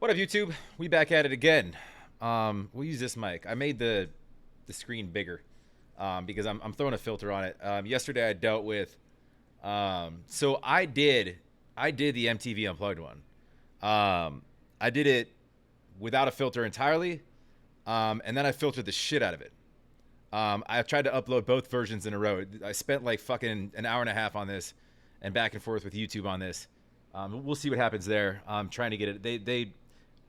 What up, YouTube? We back at it again. We'll use this mic. I made the screen bigger because I'm throwing a filter on it. Yesterday I dealt with so I did the MTV Unplugged one. I did it without a filter entirely, and then I filtered the shit out of it. I tried to upload both versions in a row. I spent like fucking an hour and a half on this, and back and forth with YouTube on this. We'll see what happens there. I'm trying to get it. They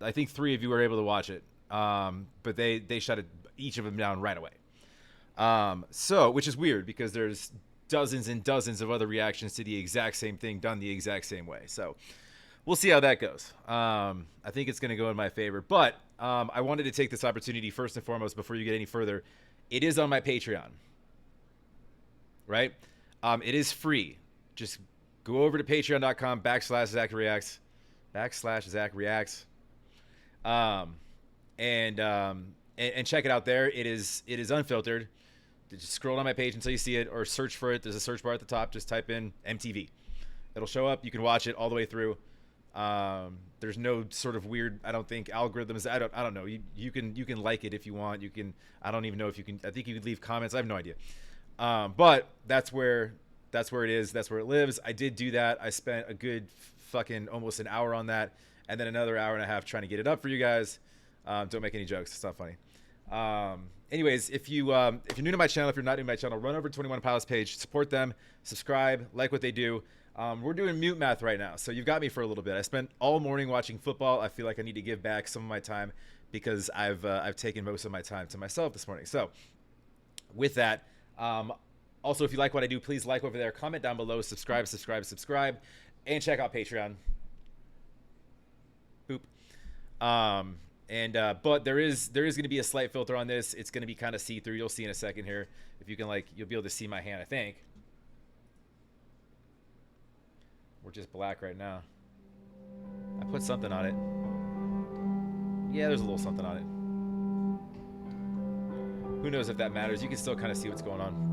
I think 3 of you were able to watch it, but they shut it, each of them down right away. So, which is weird because there's dozens and dozens of other reactions to the exact same thing done the exact same way. So, we'll see how that goes. I think it's going to go in my favor, but I wanted to take this opportunity first and foremost before you get any further. It is on my Patreon, right? It is free. Just go over to patreon.com/ZachReacts, and check it out there. It is unfiltered. Just scroll on my page until you see it, or search for it. There's a search bar at the top. Just type in MTV. It'll show up. You can watch it all the way through. There's no sort of weird, I don't think, algorithms. I don't know. You can like it if you want. You can. I don't even know if you can. I think you could leave comments. I have no idea. But that's where it is. That's where it lives. I did do that. I spent a good fucking almost an hour on that, and then another hour and a half trying to get it up for you guys. Don't make any jokes. It's not funny. Anyways, if you're new to my channel, if you're not new to my channel, run over to 21 Pilots page, support them, subscribe, like what they do. We're doing MUTEMATH right now, so you've got me for a little bit. I spent all morning watching football. I feel like I need to give back some of my time because I've taken most of my time to myself this morning. So with that, also, if you like what I do, please like over there, comment down below, subscribe, and check out Patreon. Boop. But there is going to be a slight filter on this. It's going to be kind of see-through. You'll see in a second here. If you can, you'll be able to see my hand, I think. We're just black right now. I put something on it. Yeah, there's a little something on it. Who knows if that matters? You can still kind of see what's going on.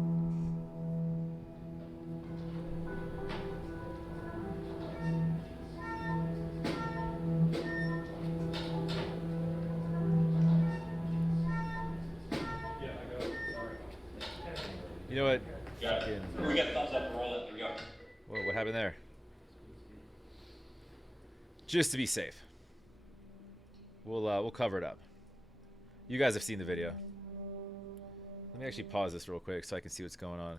You know what? Got it. We got thumbs up. Roll it. Here we go. Whoa, what happened there? Just to be safe, we'll cover it up. You guys have seen the video. Let me actually pause this real quick so I can see what's going on.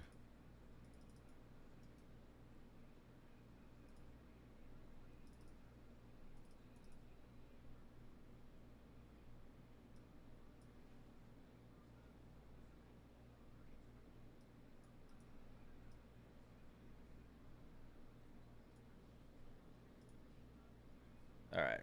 All right.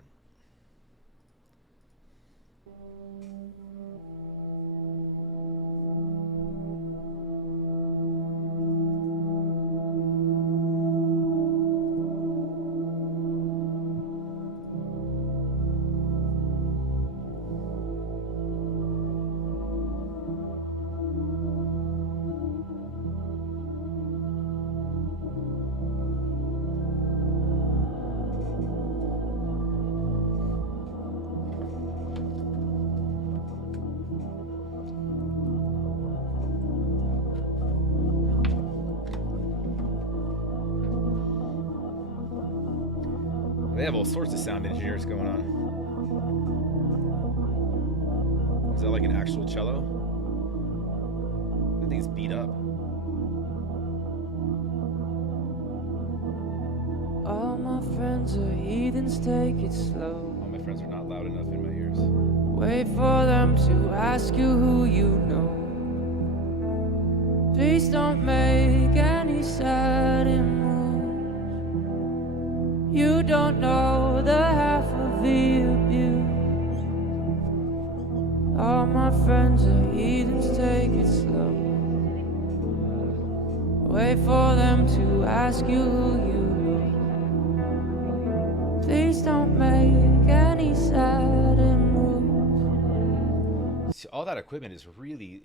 They have all sorts of sound engineers going on. Is that like an actual cello? That thing's beat up. All my friends are heathens, take it slow. All my friends are not loud enough in my ears. Wait for them to ask you who you know. Please don't make any sudden moves. You don't know the half of the abuse. All my friends are heathens, take it slow. Wait for them to ask you who you know. Please don't make any sudden moves. See, all that equipment is really,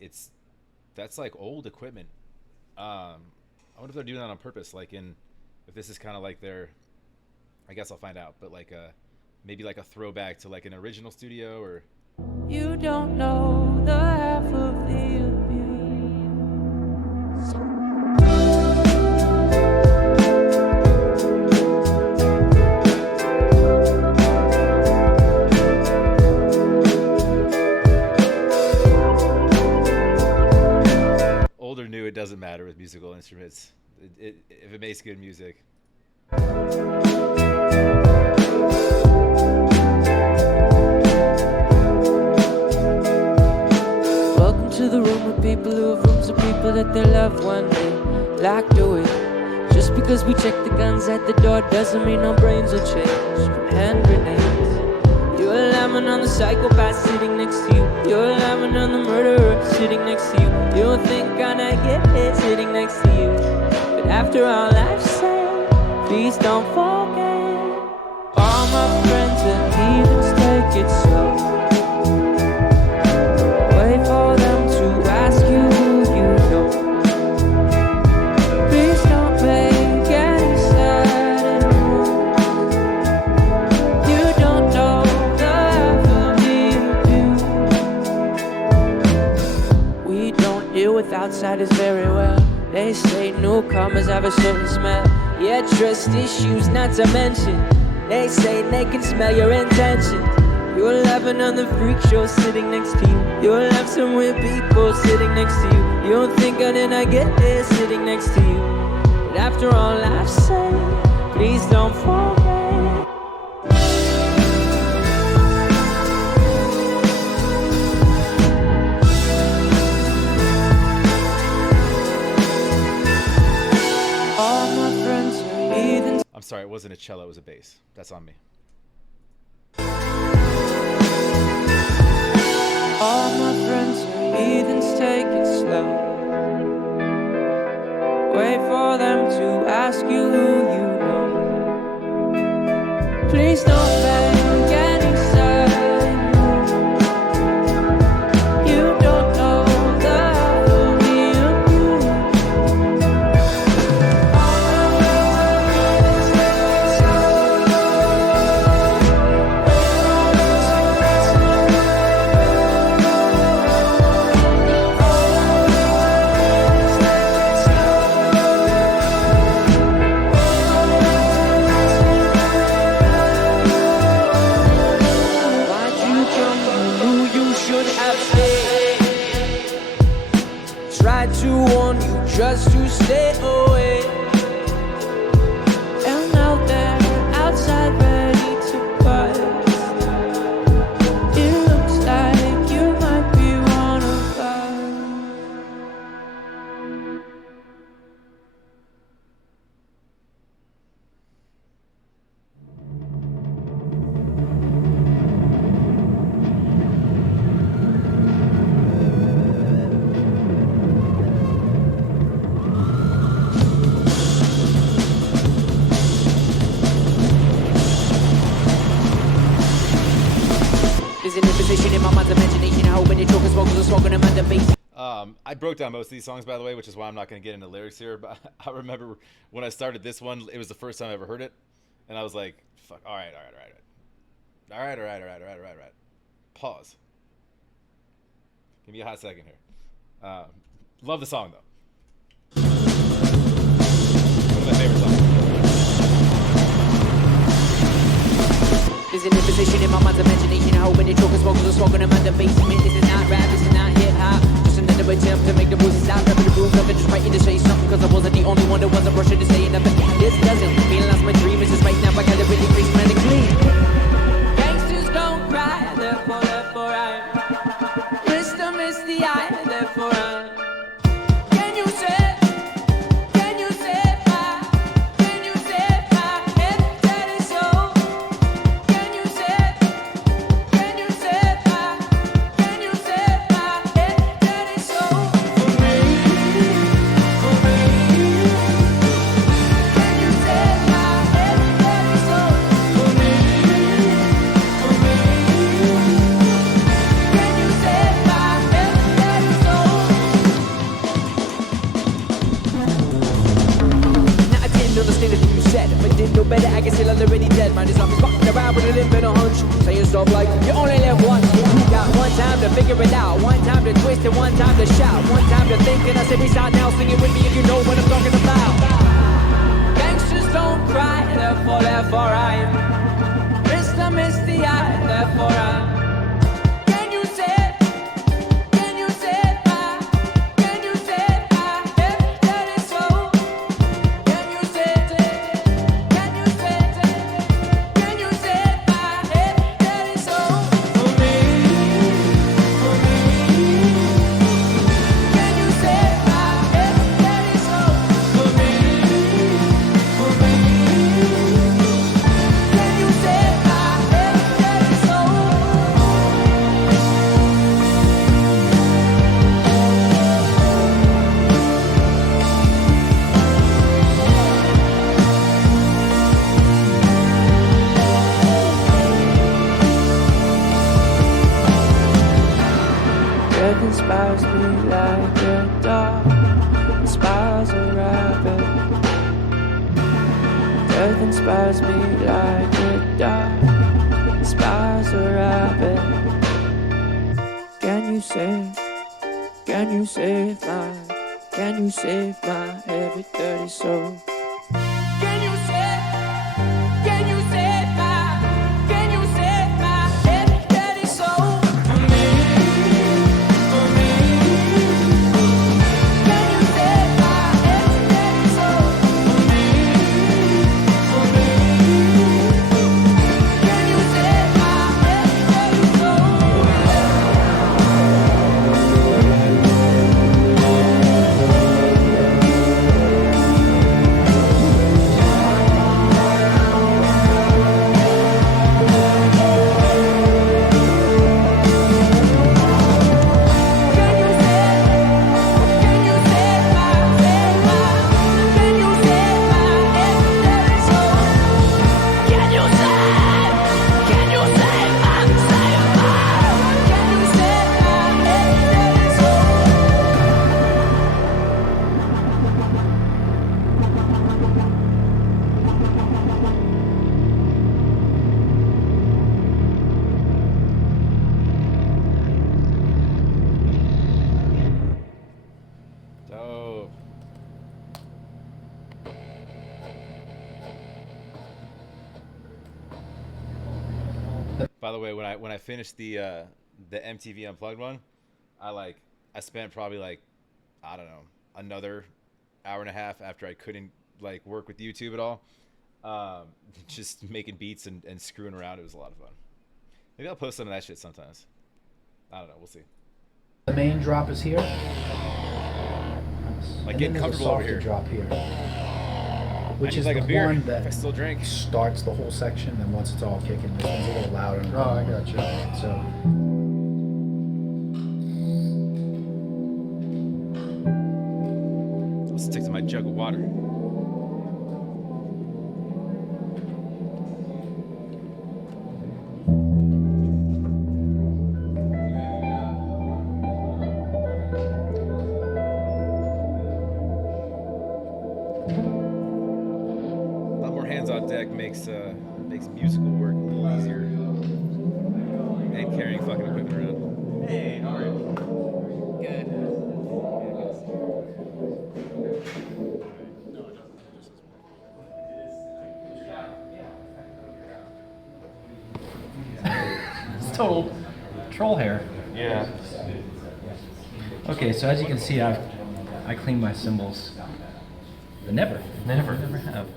that's like old equipment. I wonder if they're doing that on purpose, if this is kind of like their, I guess I'll find out, but maybe like a throwback to like an original studio or. You don't know the half of the abuse. Old or new, it doesn't matter with musical instruments. If it makes good music. Welcome to the room with people who have rooms of people that they love one day locked away. Just because we check the guns at the door doesn't mean our brains will change from hand grenades. You're laughing on the psychopath sitting next to you. You're laughing on the murderer sitting next to you. You don't think gonna get it sitting next to you. But after all I've said, please don't forget. All my friends and heathens, take it slow. Wait for them to ask you who you know. Please don't make any sudden moves. You don't know the half of the abuse. We don't deal with outsiders very well. They say newcomers have a certain smell. Yeah, trust issues not to mention. They say they can smell your intentions. You're laughing on the freak show sitting next to you. You'll have some weird people sitting next to you. You don't think I didn't get there sitting next to you. But after all I've said, please don't forget. All my friends are heathens. I'm sorry, it wasn't a cello, it was a bass. That's on me. All my friends are heathens, take it slow. Wait for them to ask you who you know. Please don't make any sudden moves. You don't know the half of the abuse. All my friends are heathens, why'd you come? You knew you should have stayed. Tried to warn you just to stay away. And now they're outside ready to bust. It looks like you might be one of us. There's an imposition in my mind's imagination. I hope when they talk is vocals are spoken in my debate. I broke down most of these songs, by the way, which is why I'm not going to get into lyrics here. But I remember when I started this one, it was the first time I ever heard it. And I was like, fuck, all right. Pause. Give me a hot second here. Love the song, though. One of my favorite songs. There's an imposition in my mind's imagination. I hope when they talk is vocals are spoken in my debate. This is not rap, this is not hip hop. Just another attempt to make the voices stop. Rapping the room, nothing, just writing to say something. Cause I wasn't the only one that wasn't rushing to say nothing. This doesn't mean I lost my dream. It's just right now I gotta really face my clean. Gangsters don't cry, therefore I. Wisdom is the eye, therefore I. Can you say? Can you say why? Can you say why? If that is so. Can you say? Can you say why? Can you say why? If that is so. For me. Can you say why? If that is so. For me. punch. Saying stuff like, you only live once. You got one time to figure it out, one time to twist and one time to shout, one time to think, and I say beside now, sing it with me if you know what I'm talking about. Gangsters don't cry, therefore I am Mr. Misty Eye, therefore I'm. Can you say it? Can you say it? Can you say it? If that is so. Can you say it? Can you say it? Can you say it? If that is so. For me. Can you say it? If that is so. For me. Can you say it? If that is so. Death inspires me like a dog inspires a rabbit. Death inspires me like a dog inspires a rabbit. Can you save my every dirty soul? Can you save my every dirty soul? For me. Can you save my every dirty soul? For me. Can you save my every dirty soul? Dope. By the way, when I finished the MTV Unplugged one, I spent probably like, I don't know, another hour and a half after I couldn't like work with YouTube at all, just making beats and screwing around. It was a lot of fun. Maybe I'll post some of that shit sometimes. I don't know. We'll see. The main drop is here. Like And getting then there's a comfortable over softer here. drop here, which need is like the a beer one if I that still drink. starts the whole section. Then once it's all kicking, this one's a little louder. Oh, I got you. So I'll stick to my jug of water. A lot more hands on deck makes musical work a little easier. And carrying fucking equipment around. Hey, how are you? Good. It's total troll hair. Yeah. Okay, so as you can see, I clean my cymbals. Never have.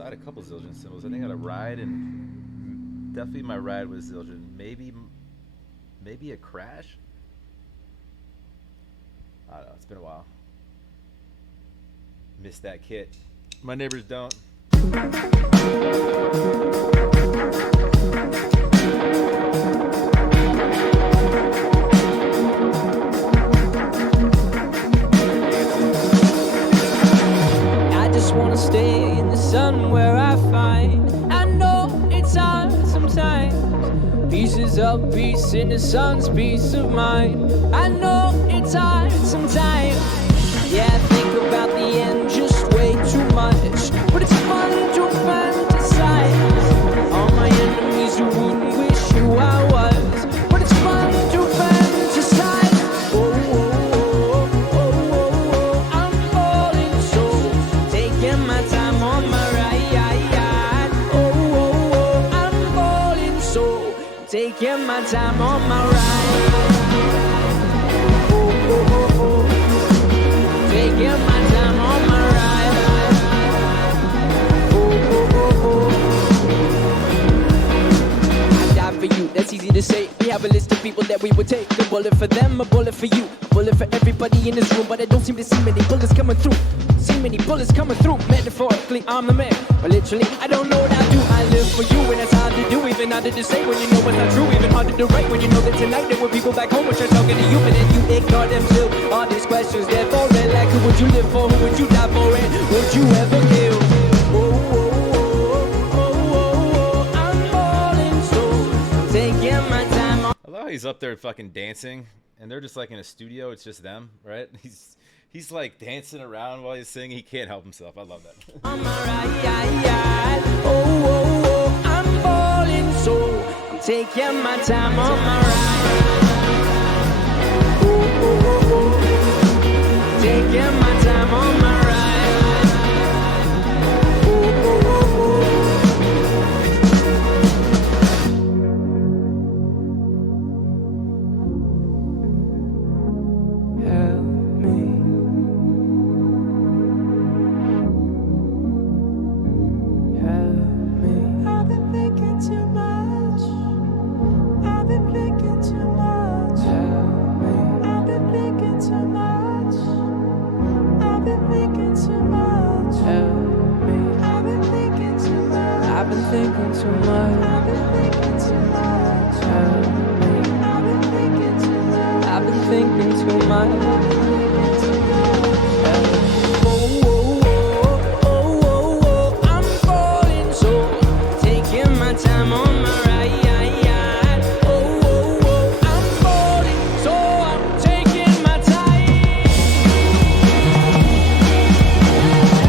I had a couple Zildjian cymbals. I think I had a ride, and definitely my ride was Zildjian. Maybe a Crash. I don't know. It's been a while. Missed that kit. My neighbors don't. I just wanna stay in the sun where I find I know it's hard sometimes. Pieces of felt peace in the sun's peace of mind. I know it's hard sometimes. Yeah, I think about the end just way too much, but it's fun to fantasize. All my enemies who wouldn't wish who I was, but it's fun to fantasize. Oh, oh, oh, oh, oh, oh, I'm falling so, taking my time on my ride. Oh, oh, oh, I'm falling so, taking my time on my ride. Oh, oh, oh, oh. Taking my time on my ride. Oh, oh, oh, oh. I die for you, that's easy to say. We have a list of people that we would take. A bullet for them, a bullet for you, a bullet for everybody in this room. But I don't seem to see many bullets coming through. See many bullets coming through. Metaphorically, I'm the man, but literally, I don't know what I do. I live for you, and it's hard to do. Even harder to say when you know it's not true. Even harder to write when you know that tonight there were people back home which are talking to you, but then you ignore them still. All these questions, therefore, they're like, who would you live for? Who would you die for? And would you ever kill? Oh, oh, oh, oh, oh, oh, I'm falling so, taking my time on. I love how he's up there fucking dancing, and they're just like in a studio. It's just them, right? He's like dancing around while he's singing. He can't help himself. I love that. On my ride. Oh, oh, oh, I'm falling so, I'm taking my time on my ride. Oh, oh, oh, oh, taking my time on my ride. Oh, oh, oh, oh. Help me. I've been thinking too much. I've been thinking too much. I've been thinking too much. I've been thinking too much. I've been thinking too much. I've been thinking too much. I've been thinking too much. I've been thinking too much. I've been thinking too much. Time on my ride. Oh, oh, oh, I'm falling, so I'm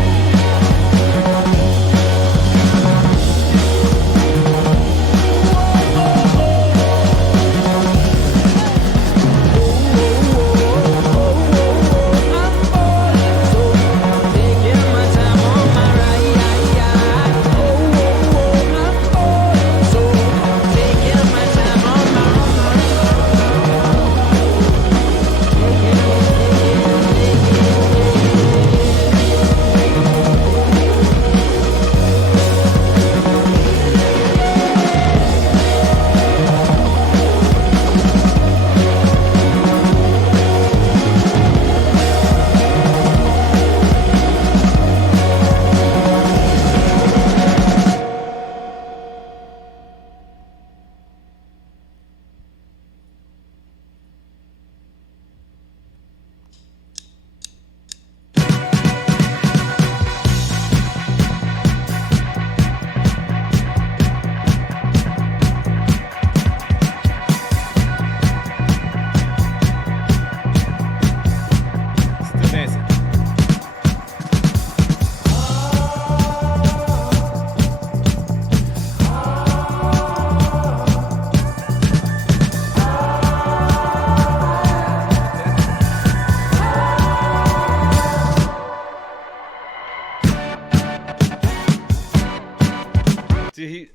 taking my time.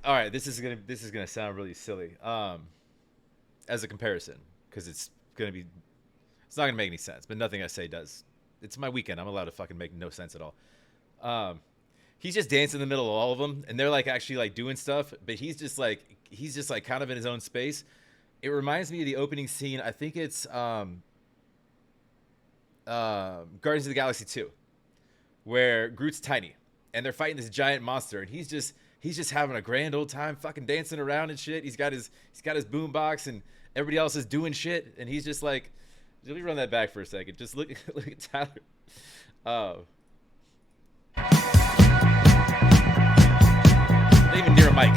All right, this is gonna sound really silly, as a comparison, because it's not gonna make any sense. But nothing I say does. It's my weekend. I'm allowed to fucking make no sense at all. He's just dancing in the middle of all of them, and they're like actually like doing stuff, but he's just like kind of in his own space. It reminds me of the opening scene. I think it's Guardians of the Galaxy 2, where Groot's tiny and they're fighting this giant monster, and he's just having a grand old time, fucking dancing around and shit. He's got his boombox, and everybody else is doing shit, and he's just like, let me run that back for a second. Just look at Tyler. Not even near a mic.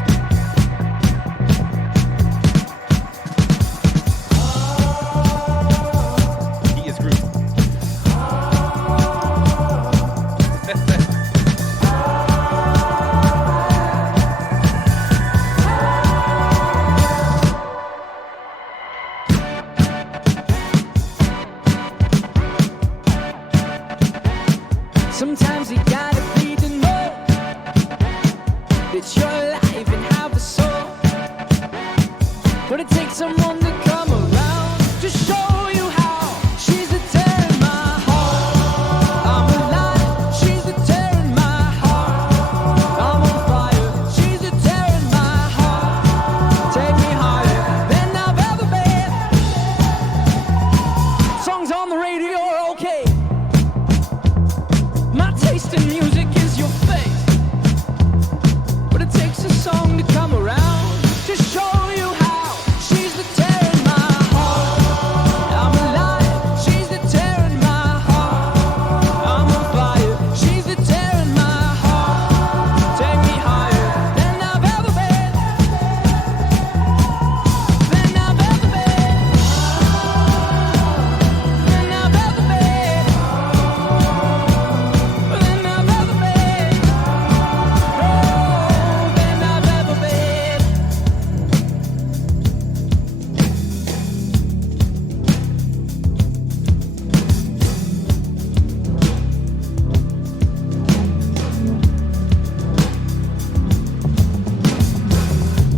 show you how she's a tear in my heart. I'm alive, she's a tear in my heart. I'm on fire, she's a tear in my heart. Take me higher than I've ever been. Songs on the radio are okay. My taste in music is your face. But it takes a song to come around to show you how she's the tear in my heart. I'm alive, she's the tear in my heart. I'm on fire, she's the tear in my heart. Take me higher than I've ever been. Than I've ever been. Than I've ever been. Than I've ever been. Oh, than I've ever been.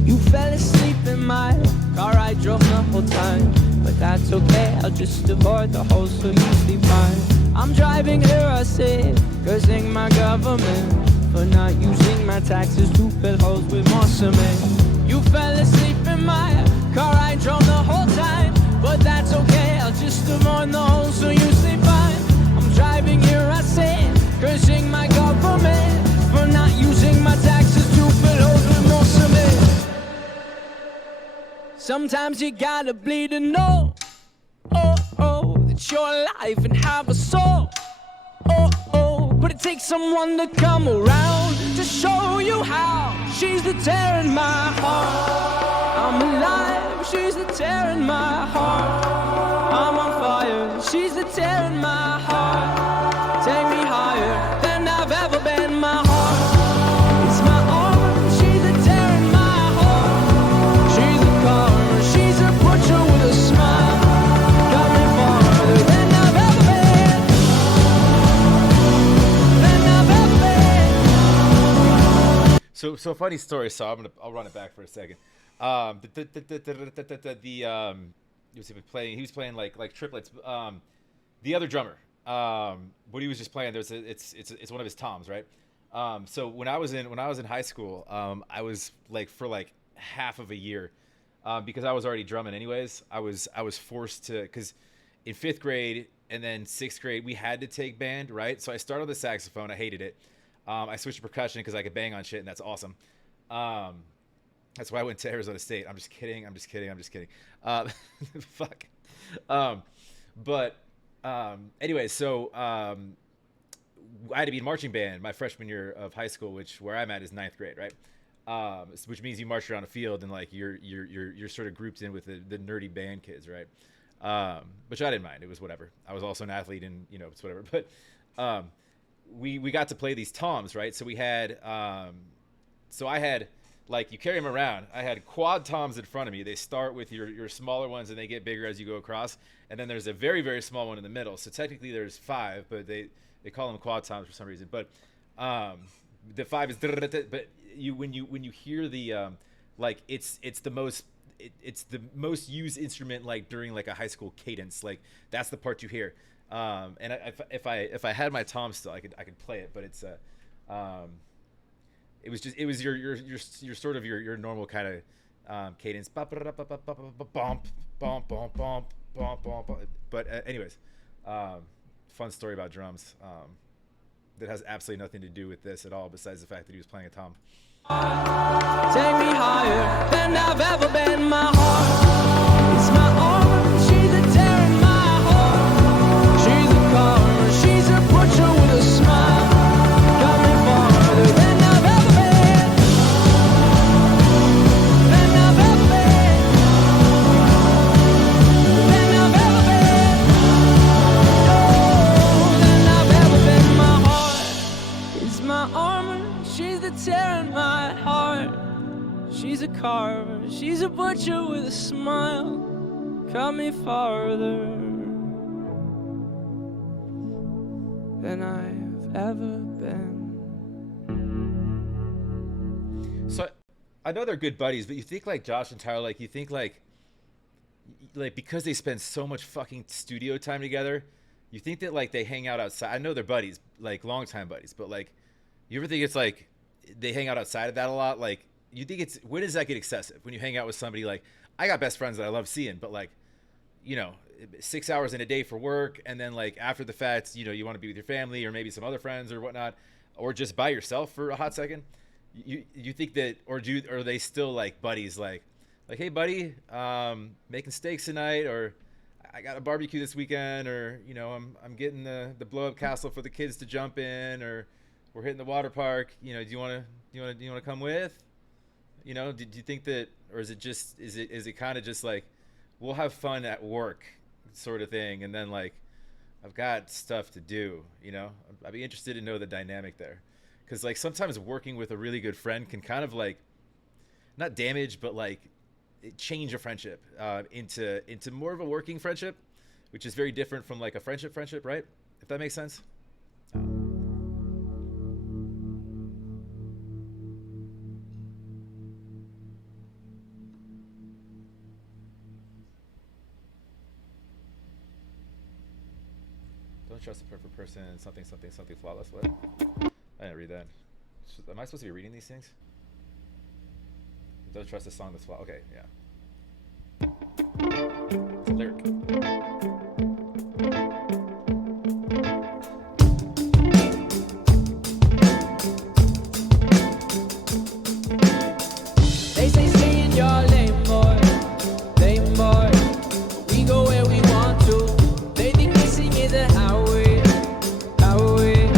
You fell asleep in my car, I drove the whole time. But that's okay, I'll just avoid the holes so you sleep fine. I'm driving here, I say, cursing my government for not using my taxes to fill holes with more cement. You fell asleep in my car, I drove the whole time. But that's okay, I'll just avoid the holes so you sleep fine. I'm driving here, I say, cursing my government for not using my taxes to fill holes with more cement. Sometimes you gotta bleed to know, oh, oh, that you're alive and have a soul, oh, oh. But it takes someone to come around to show you how she's the tear in my heart. I'm alive, she's the tear in my heart. I'm on fire, she's the tear in my heart. Take me higher than I've ever been, my heart. It's my arm, she's the tear in my heart. She's a car, she's a butcher with a smile. Got me farther than I've ever been. Than I've ever been. So funny story. So I'll run it back for a second. He was playing like triplets. The other drummer, what he was just playing, it's one of his toms, right? So when I was in high school, I was like for like half of a year, because I was already drumming anyways. I was forced to, because in 5th grade and then 6th grade we had to take band, right? So I started on the saxophone. I hated it. I switched to percussion because I could bang on shit, and that's awesome. That's why I went to Arizona State. I'm just kidding. Fuck. Anyway, so I had to be in marching band my freshman year of high school, where I'm at is 9th grade, right? Which means you march around a field and like you're sort of grouped in with the nerdy band kids, right? Which I didn't mind. It was whatever. I was also an athlete, and it's whatever. But we got to play these toms, right? So we had so I had, like, you carry them around. I had quad toms in front of me. They start with your smaller ones, and they get bigger as you go across. And then there's a very, very small one in the middle. So technically there's 5, but they call them quad toms for some reason. But the 5 is, but when you hear the like it's the most used instrument, like during like a high school cadence. Like that's the part you hear. And if I had my tom still, I could play it, but it's it was your sort of your normal kind of cadence. But anyways, fun story about drums that has absolutely nothing to do with this at all, besides the fact that he was playing a tom. Take me higher than I've ever been, my heart. It's my arm, she's a tear in my heart. She's a car, she's a butcher with a smile. Got me farther than I've ever been. Than I've ever been. Than I've ever been. Oh, than I've ever been, my heart. It's my armor, she's the tear in my heart. She's a carver, she's a butcher with a smile. Cut me farther than I've ever been. So I know they're good buddies, but you think like Josh and Tyler, like you think like like because they spend so much fucking studio time together, you think that like they hang out outside. I know they're buddies, like longtime buddies, but like, you ever think it's like they hang out outside of that a lot? Like, you think it's, when does that get excessive? When you hang out with somebody, like, I got best friends that I love seeing, but like, you know, 6 hours in a day for work, and then like after the fact, you know, you want to be with your family or maybe some other friends or whatnot, or just by yourself for a hot second. You think that, or are they still like buddies? Like, hey buddy, making steaks tonight, or I got a barbecue this weekend, or you know, I'm getting the blow up castle for the kids to jump in, or we're hitting the water park. You know, do you want to come with? You know, do you think that, or is it kind of just like, we'll have fun at work sort of thing, and then like, I've got stuff to do, you know? I'd be interested to know the dynamic there. Because like sometimes working with a really good friend can kind of like, not damage, but like change a friendship into more of a working friendship, which is very different from like a friendship, right? If that makes sense. Don't trust a perfect person, something flawless. What? I didn't read that. Am I supposed to be reading these things? Don't trust a song that's flawless. Okay, yeah. It's a lyric. They say stay in your lane, boy. Lane, boy. We go where we want to. They think missing is a highway. Highway.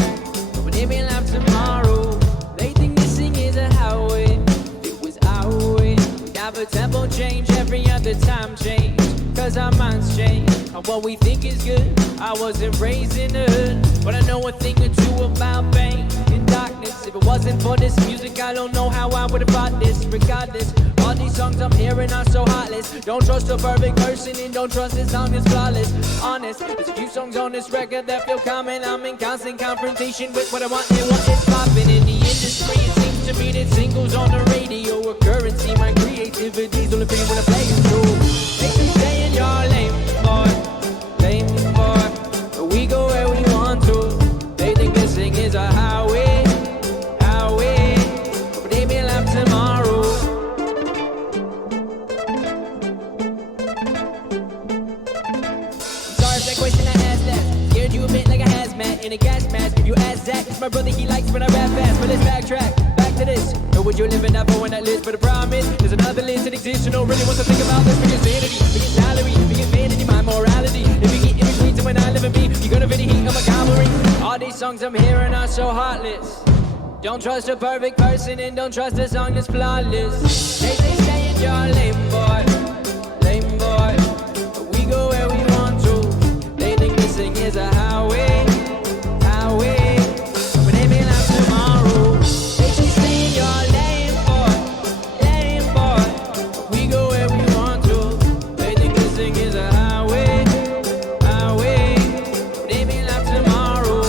But they may laugh tomorrow. They think missing is a highway. It was our way. We have a tempo change every other time change. Cause our minds change. And what we think is good. I wasn't raised in the hood, but I know a thing or two about pain and darkness. If it wasn't for this music, I don't know how I would have brought this. Regardless, all these songs I'm hearing are so heartless. Don't trust a perfect person and don't trust this song is flawless. Honest, there's a few songs on this record that feel common. I'm in constant confrontation with what I want and what is popping in the industry. It seems to me that singles on the radio are currency. My creativity's only free when I play it through. Make me stay in your lane, boy. Lane, boy. But we go where we want to. They think this thing is a highway. Highway. But they may laugh tomorrow. Sorry if that question I asked that scared you a bit like a hazmat in a gas mask. If you ask Zach, it's my brother, he likes when I rap fast. But let's backtrack, back to this. Know what you're living up on that list, but the problem is there's another list that exists. You don't really want to think about this. Because vanity, because salary, because vanity, my morality. If you get in between to when I live and be, you're gonna feel the heat of my cavalry. All these songs I'm hearing are so heartless. Don't trust a perfect person and don't trust a song that's flawless. They say stay in your lane, boy. Lane, boy. But we go where we want to. They think this thing is a highway. Highway. But they may laugh tomorrow. They say stay in your lane, boy. Lane, boy. But we go where we want to. They think this thing is a highway. Highway. But they may laugh tomorrow.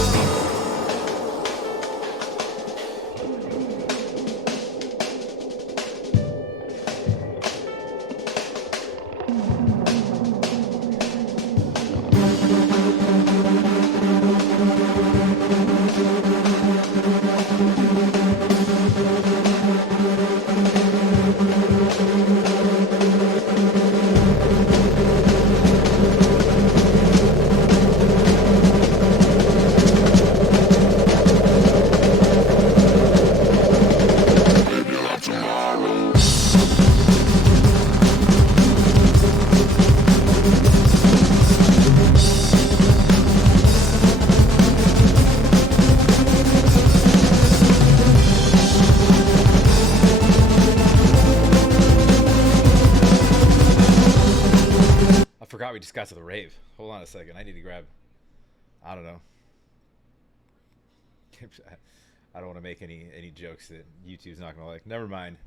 I forgot we just got to the rave. Hold on a second. I need to grab, I don't know. I don't want to make any jokes that YouTube's not going to like. Never mind.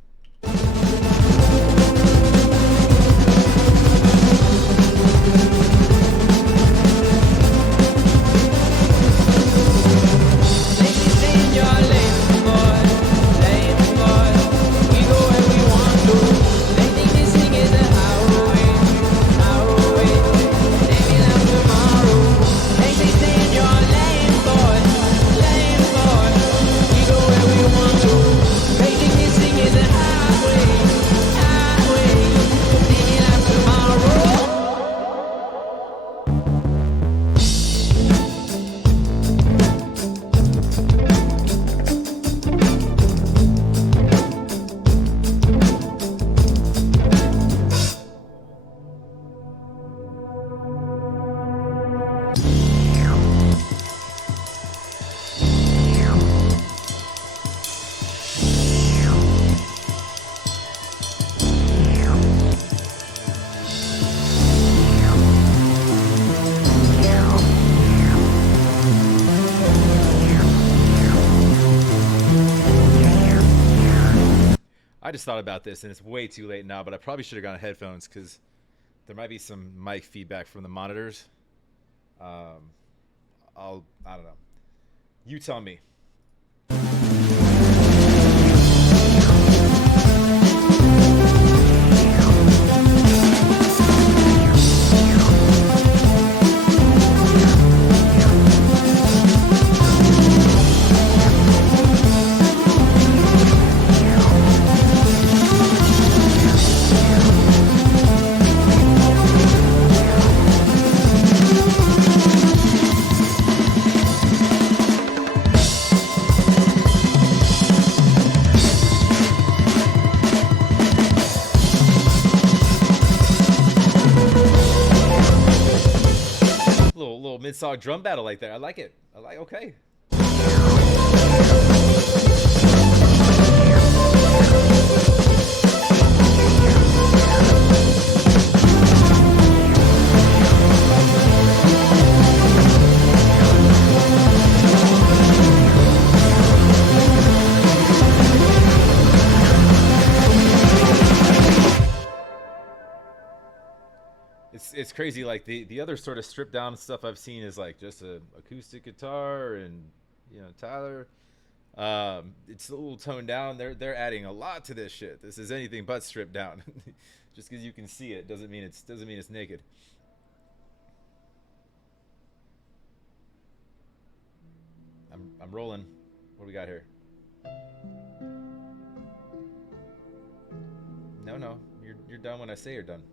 I just thought about this, and it's way too late now, but I probably should have gone headphones because there might be some mic feedback from the monitors. I don't know. You tell me. Little mid-song drum battle like that. I like it. Okay. It's crazy. Like the other sort of stripped down stuff I've seen is like just a acoustic guitar and Tyler. It's a little toned down. They're adding a lot to this shit. This is anything but stripped down. Just because you can see it doesn't mean it's naked. I'm rolling. What do we got here? No. You're done when I say you're done.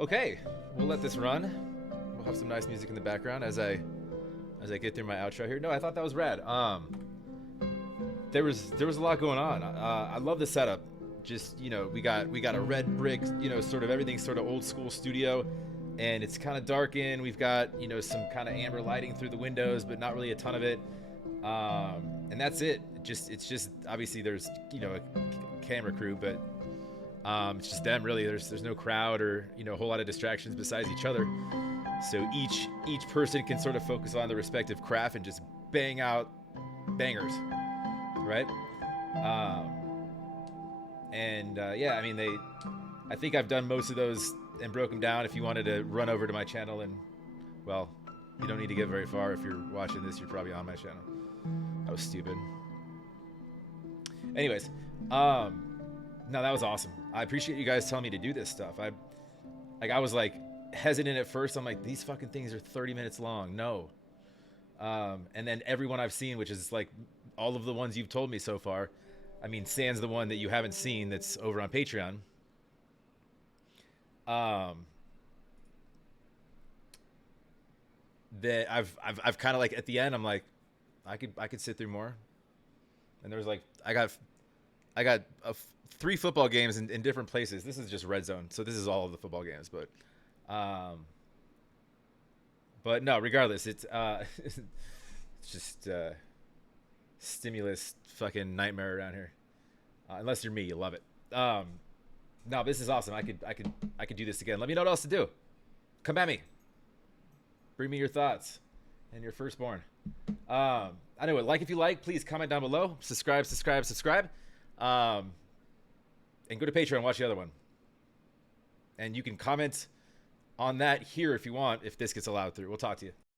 Okay, we'll let this run. We'll have some nice music in the background as I get through my outro here. No, I thought that was rad. There was a lot going on. I love the setup. Just we got a red brick, sort of everything's sort of old school studio, and it's kind of darkened. We've got some kind of amber lighting through the windows, but not really a ton of it. And that's it. It's just obviously there's a camera crew, but it's just them really. There's no crowd or a whole lot of distractions besides each other. So each person can sort of focus on their respective craft and just bang out bangers, right? Yeah, I mean I think I've done most of those and broke them down. If you wanted to run over to my channel, and well, you don't need to get very far. If you're watching this, you're probably on my channel. That was stupid. Anyways, no, that was awesome. I appreciate you guys telling me to do this stuff. I was like hesitant at first. I'm like, these fucking things are 30 minutes long. No. And then everyone I've seen, which is like all of the ones you've told me so far, I mean, sans the one that you haven't seen that's over on Patreon. That I've kind of like at the end, I'm like, I could sit through more. And there's like, I got 3 football games in different places. This is just red zone, so this is all of the football games. But no, regardless, it's just stimulus fucking nightmare around here. Unless you're me, you love it. No, this is awesome. I could do this again. Let me know what else to do. Come at me. Bring me your thoughts and your firstborn. Anyway, like if you like, please comment down below. Subscribe. And go to Patreon and watch the other one. And you can comment on that here if you want, if this gets allowed through. We'll talk to you.